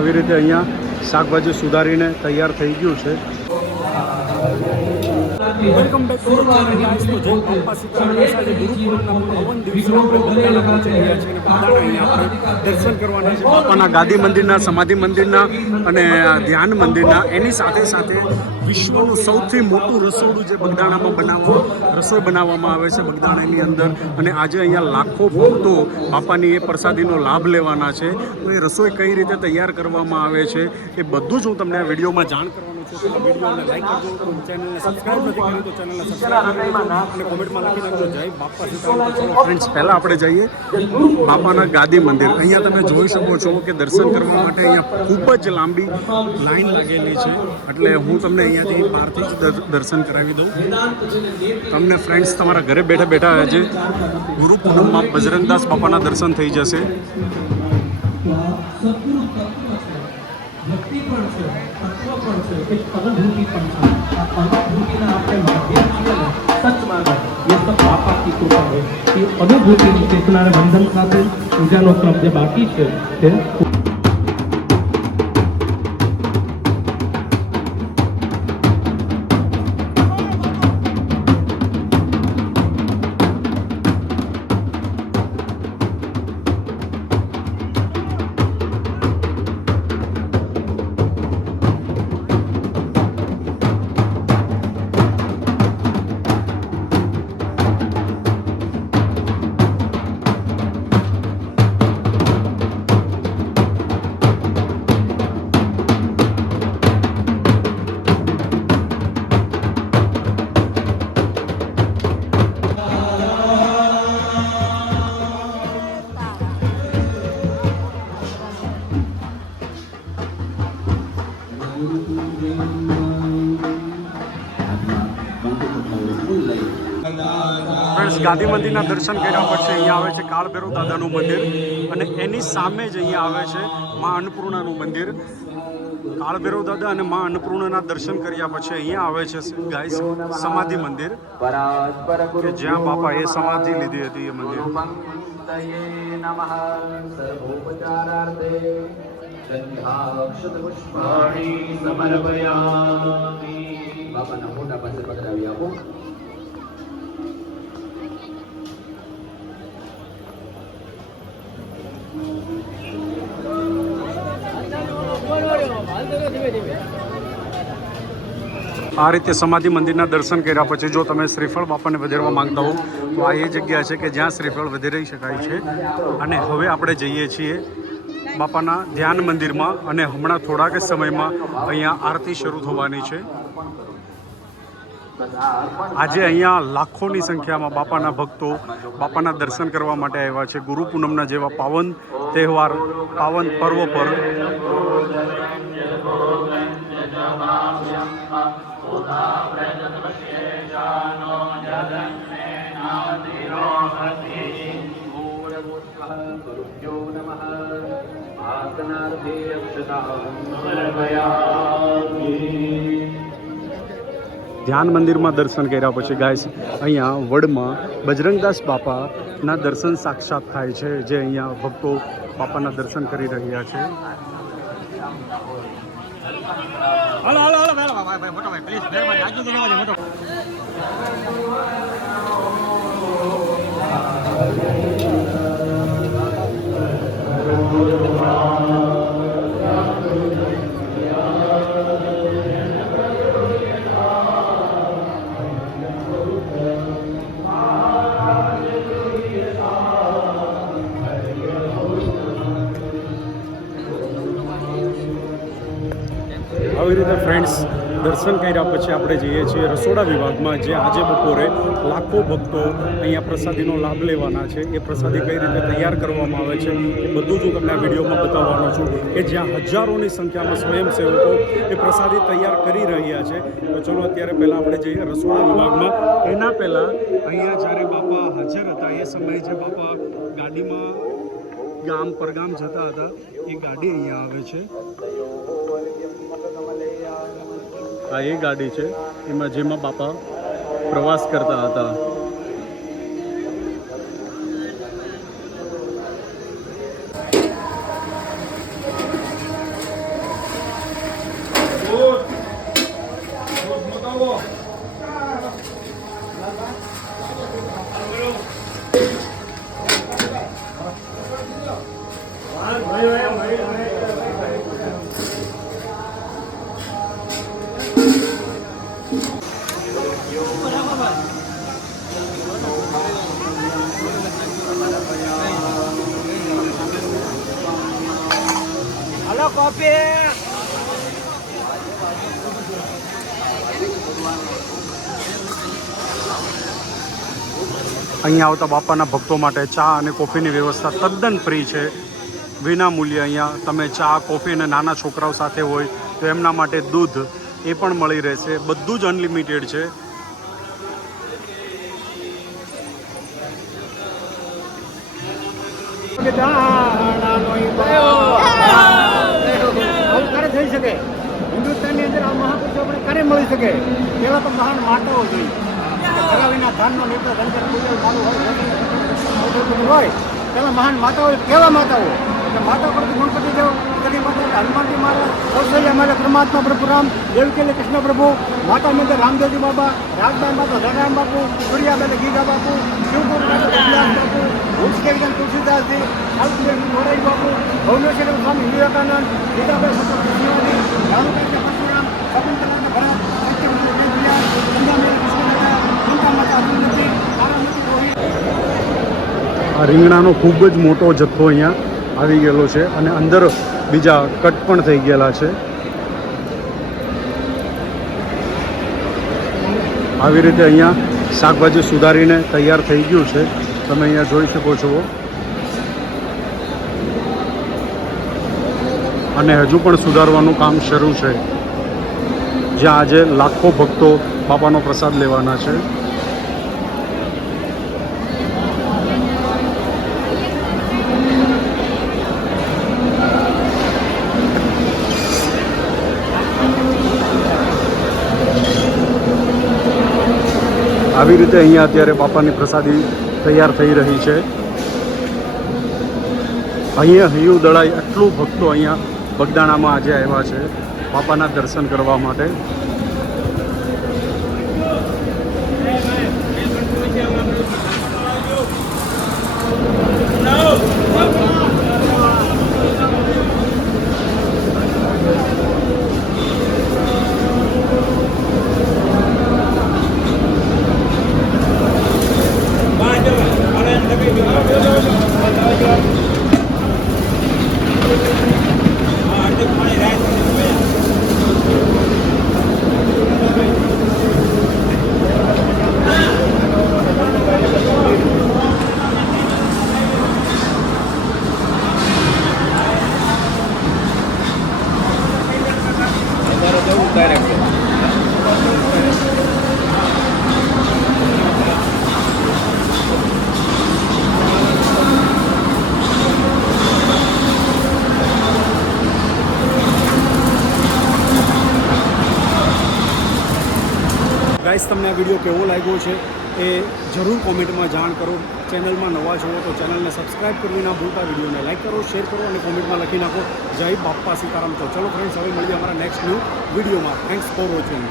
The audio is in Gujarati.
આવી રીતે અહીંયા શાકભાજી સુધારીને તૈયાર થઈ ગયું છે. Welcome back to guys. તો જય બાપા સીતારામ. આજે ગુરુપૂર્ણિમાના પાવન દિવસે આપણે બગદાણા પહોંચી રહ્યા છીએ અને બગદાણા અહીંયા આપણે દર્શન કરવાના છે બાપાના ગાદી મંદિરના, સમાધિ મંદિરના અને ધ્યાન મંદિરના. એની સાથે સાથે વિશ્વનું સૌથી મોટું રસોડું જે બગદાણામાં રસોઈ બનાવવામાં આવે છે બગદાણાની અંદર, અને આજે અહીંયા લાખો ભક્તો બાપાની એ પ્રસાદીનો લાભ લેવાના છે. તો એ રસોઈ કઈ રીતે તૈયાર કરવામાં આવે છે એ બધું જ હું તમને આ વિડીયોમાં જાણ કરવાનો છું. વિડીયોને લાઈક કરજો, ચેનલને સબસ્ક્રાઈબ નથી કરી તો ચેનલને સબસ્ક્રાઈબ કરી દેજો અને કોમેન્ટમાં લખી નાખજો જય બાપા સીતારામ. ચલો ફ્રેન્ડ્સ, પહેલાં આપણે જઈએ બાપાના ગાદી મંદિર. અહીંયા તમે જોઈ શકો છો કે દર્શન કરવા માટે અહીંયા ખૂબ જ લાંબી લાઈન લાગેલી છે, એટલે હું તમને અહીંયાથી બહારથી જ દર્શન કરાવી દઉં તમને. ફ્રેન્ડ્સ, તમારા ઘરે બેઠા બેઠા આજે ગુરુ પૂનમમાં બજરંગદાસ બાપાના દર્શન થઈ જશે. ભક્તિ પણ છે, તત્વ પણ છે, એક અનુભૂતિ પણ છે. આ અનુભૂતિના આપણે માધ્યમ છીએ ને સચમાં ये सब बापा की कृपा है. ये अनुभूति चेतनारे बंधन સાથે પૂજાનો ક્રમ જે બાકી છે તે ગાંધી મંદિરના દર્શન કર્યા પછી અહીંયા આવે છે કાળભૈરવ દાદાનું મંદિર, અને એની સામે જ અહીંયા આવે છે મા અન્નપૂર્ણાનું મંદિર. કાળભૈરવ દાદા અને મા અન્નપૂર્ણાના દર્શન કર્યા પછી અહીંયા આવે છે ગાઈસ સમાધિ મંદિર, કે જ્યાં બાપા એ સમાધિ લીધી હતી એ મંદિર. બાપાના ફોટા પાસે પકડાવી આપો. આ રીતે સમાધિ મંદિરના દર્શન કર્યા પછી જો તમે શ્રીફળ બાપાને વધારવા માંગતા હો તો આ એ જગ્યા છે કે જ્યાં શ્રીફળ વધારી શકાય છે. અને હવે આપણે જઈએ છીએ બાપાના ધ્યાન મંદિરમાં, અને હમણાં થોડાક જ સમયમાં અહીંયા આરતી શરૂ થવાની છે. આજે અહીંયા લાખોની સંખ્યામાં બાપાના ભક્તો બાપાના દર્શન કરવા માટે આવ્યા છે ગુરુ પૂનમના જેવા પાવન તહેવાર, પાવન પર્વ પર. ધ્યાન મંદિરમાં દર્શન કર્યા પછી ગાઈસ અહીંયા વડમાં બજરંગદાસ બાપાના દર્શન સાક્ષાત થાય છે, જે અહીંયા ભક્તો બાપાના દર્શન કરી રહ્યા છે. હાલો હાલો હાલો મોટો ભાઈ પ્લીઝ મહેરબાની આજુ તો રહેવા મોટો. આવી રીતે ફ્રેન્ડ્સ દર્શન કર્યા પછી આપણે જઈએ છીએ રસોડા વિભાગમાં, જે આજે બપોરે લાખો ભક્તો અહીંયા પ્રસાદીનો લાભ લેવાના છે. એ પ્રસાદી કઈ રીતે તૈયાર કરવામાં આવે છે એ બધું જ હું તમને આ વિડીયોમાં બતાવવાનો છું, કે જ્યાં હજારોની સંખ્યામાં સ્વયંસેવકો એ પ્રસાદી તૈયાર કરી રહ્યા છે. તો ચલો અત્યારે પહેલાં આપણે જઈએ રસોડા વિભાગમાં. એના પહેલાં અહીંયા જ્યારે બાપા હાજર હતા એ સમયે જે બાપા ગાડીમાં ગામ પરગામ જતા હતા એ ગાડી અહીંયા આવે છે. આ એ ગાડી છે એમાં જેમાં બાપા પ્રવાસ કરતા હતા. અહીંયા આવતા બાપાના ભક્તો માટે ચા અને કોફીની વ્યવસ્થા તદ્દન ફ્રી છે, વિના મૂલ્યે. અહીંયા તમે ચા કોફી અને નાના છોકરાઓ સાથે હોય તો એમના માટે દૂધ એ પણ મળી રહેશે. બધું જ અનલિમિટેડ છે. થઈ શકે હિન્દુસ્તાનની અંદર આ મહાપુરુષો આપણે ક્યારે મળી શકે? પહેલાં તો મહાન માતાઓ જોઈએ, કરાવીના ધાનનો નેતા ધનકર પૂજન ચાલુ હોય પહેલાં મહાન માતાઓ કેવા માતાઓ એટલે માતા પરથી ગણપતિ દેવ, કદી માતા હનુમાનજી મહારાજ, કૌશલ્ય માતા પરમાત્મા પ્રભુ રામ, દેવકી કૃષ્ણ પ્રભુ, માતા મંદિર રામદેવજી બાબા, રાજબાઈ માતા રામ બાપુ, સૂર્યાબેન ગીગા બાપુ, શિવપુર બાપુ, ભૂષકેવિજન તુલસીદાસજી, સાલકુદેવ મોરારી બાપુ, ભુવનેશ્વર સ્વામી વિવેકાનંદ, ગીતાભાઈ સત્યનારાયણ, રામકૃષ્ણ પરશુરામ, શકુંતલા ભરત, સત્યવ્રત સંજામેલ કૃષ્ણદાદા, ગંગા માતા અરુંધતી, આરામતી રોહિત. આ રીંગણાનો ખૂબ જ મોટો જથ્થો અહીંયા આવી ગયેલો છે અને અંદર બીજા કટ પણ થઈ ગયેલા છે. આવી રીતે અહીંયા શાકભાજી સુધારીને તૈયાર થઈ ગયું છે, તમે અહીંયા જોઈ શકો છો. અને હજુ પણ સુધારવાનું કામ શરૂ છે, જ્યાં આજે લાખો ભક્તો બાપાનો પ્રસાદ લેવાના છે. આવી રીતે અહીંયા અત્યારે બાપાની પ્રસાદી તૈયાર થઈ રહી છે. અહીંયા હૈયું દળાઈ આટલું ભક્તો અહીંયા બગદાણામાં આજે આવ્યા છે બાપાના દર્શન કરવા માટે. ગાઈસ, તમને આ વિડીયો કેવો લાગ્યો છે એ જરૂર કોમેન્ટમાં જાણ કરો. ચેનલમાં નવા છો તો ચેનલને સબસ્ક્રાઈબ કરવી ના ભૂલતા. વિડીયોને લાઈક કરો, શેર કરો અને કોમેન્ટમાં લખી નાખો જય બાપ્પા સીતારામ. તો ચલો ફ્રેન્ડ્સ, હવે મળીએ અમારા નેક્સ્ટ ન્યૂ વિડીયોમાં. Thanks for watching.